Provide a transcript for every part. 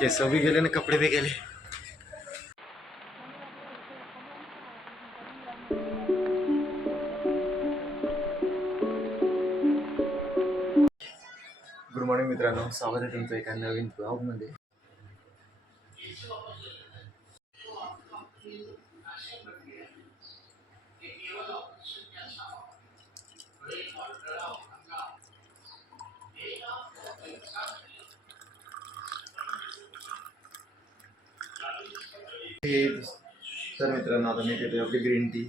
केस भी गेले आणि कपडे भी गेले. गुड मॉर्निंग मित्रांनो, स्वागत आहे तुमचं एका नवीन ब्लॉगमध्ये. तर मित्रांनो आता मी घेतोय आपली ग्रीन टी.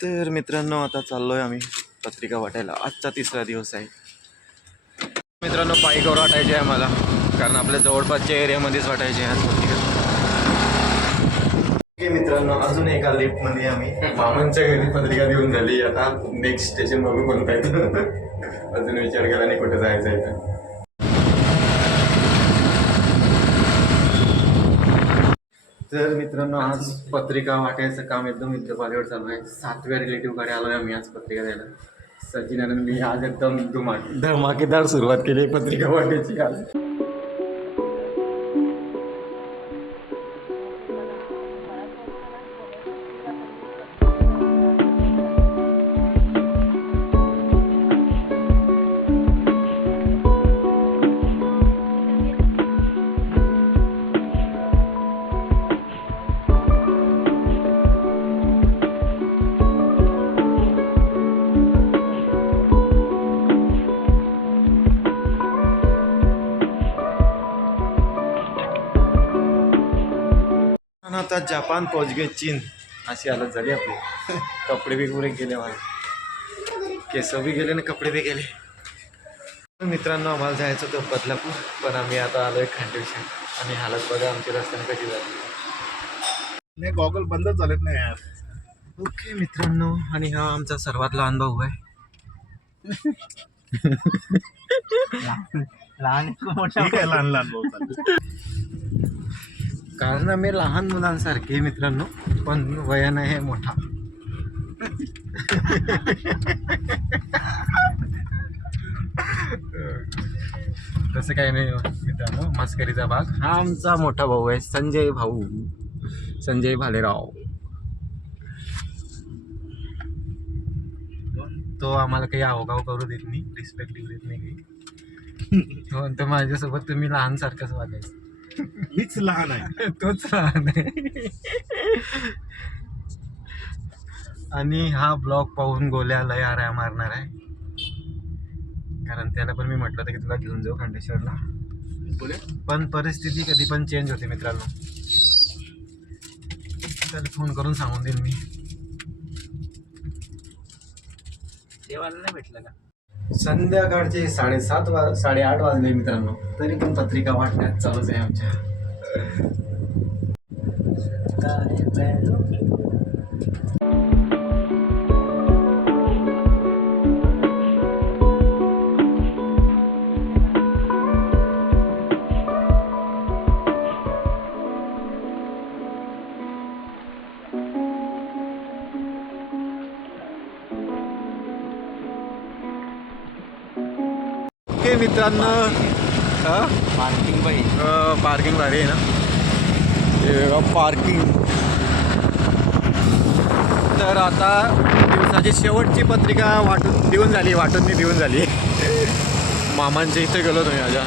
तर मित्रांनो आता चाललोय आम्ही पत्रिका वाटायला. आजचा 3रा दिवस आहे. मित्रांनो पायीवर वाटायचे आहे मला, कारण आपल्या जवळपासच्या एरियामध्येच वाटायचे आहे आज पत्रिका. मित्रांनो अजून एका लिफ्टमध्ये आम्ही मामांच्या घरी पत्रिका देऊन झाली. आता नेक्स्ट स्टेशन बघू कोणता आहे. अजून विचार केला नाही कुठे जायचं आहे तर. तर मित्रांनो आज पत्रिका वाटायचं काम एकदम युद्धपातळीवर चालू आहे. 7व्या रिलेटिव्हकडे आलो आहे आम्ही आज पत्रिका द्यायला. सचिन आणि मी आज एकदम धमाकेदार सुरुवात केली पत्रिका वाटायची आज. आता जपान पहुंच गए, चीन अशी हालत झाली आपली. कपडे भी पुरे गेले, मला केस भी गेले आणि कपडे भी गेले. मित्रांनो आम्हाला जायचं होतं बदलापूर, पण आम्ही आता आलोय खांडेश्वर. आणि हालत बघा आमची रस्त्याने कशी झाली. गॉगल बंदच झालेत ना यार. ओके मित्रांनो, आणि हा आमचा सर्वात लहान भाऊ आहे. लहान लहान भाऊ. कारण आम्ही लहान मुलांसारखे मित्रांनो, पण वयाने आहे मोठा. तसं काही नाही मित्रांनो, मस्करीचा भाग. हा आमचा मोठा भाऊ आहे, संजय भाऊ, संजय भालेराव. तो आम्हाला काही आवगाव करू देत नाही, रिस्पेक्ट देत नाही काही. तो म्हणतो माझ्यासोबत तुम्ही लहान सारखंच वागायचं. मीच लहान आहे, तोच लहान आहे. आणि हा ब्लॉग पाहून गोल्याला यारा मारणार आहे, कारण त्याला पण मी म्हटलं होतं की तुला घेऊन जाऊ खांडेश्वरला. पण परिस्थिती कधी पण चेंज होते मित्रांनो. त्याला फोन करून सांगून देईन मी. देवाला नाही भेटलं का? संध्याकाळचे 7:30 वाजले मित्रांनो, तरी पण पत्रिका वाटण्यात चालूच आहे आमच्या. मित्रांनो पार्किंग बाई, पार्किंग भारी आहे ना. पार्किंग. तर आता दिवसाची शेवटची पत्रिका देऊन झाली. मामांच्या इथे गेलो तुम्ही माझ्या.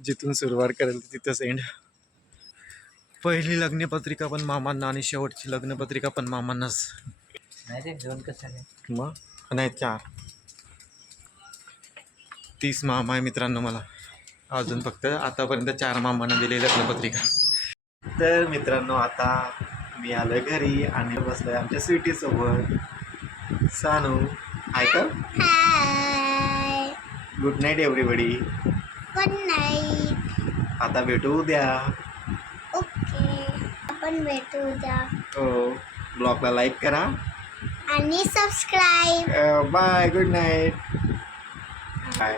जिथून सुरुवात करेल तिथंच एंड. पहिली लग्नपत्रिका पण मामांना आणि शेवटची लग्नपत्रिका पण मामांनाच. नाही दोन कसं नाही मग नाही 4. 30 मामा आहे मित्रांनो मला. अजून फक्त आतापर्यंत 4 मामांना दिलेली लग्नपत्रिका. तर मित्रांनो आता मी आलो घरी आणि बसलोय आमच्या स्वीटी सोबत. सानू हाय कर. Good night everybody. Good night. आता भेटू उद्या. ओके, आपण भेटू उद्या. हो, ब्लॉगला लाईक करा आणि subscribe. Bye. Good night. Bye.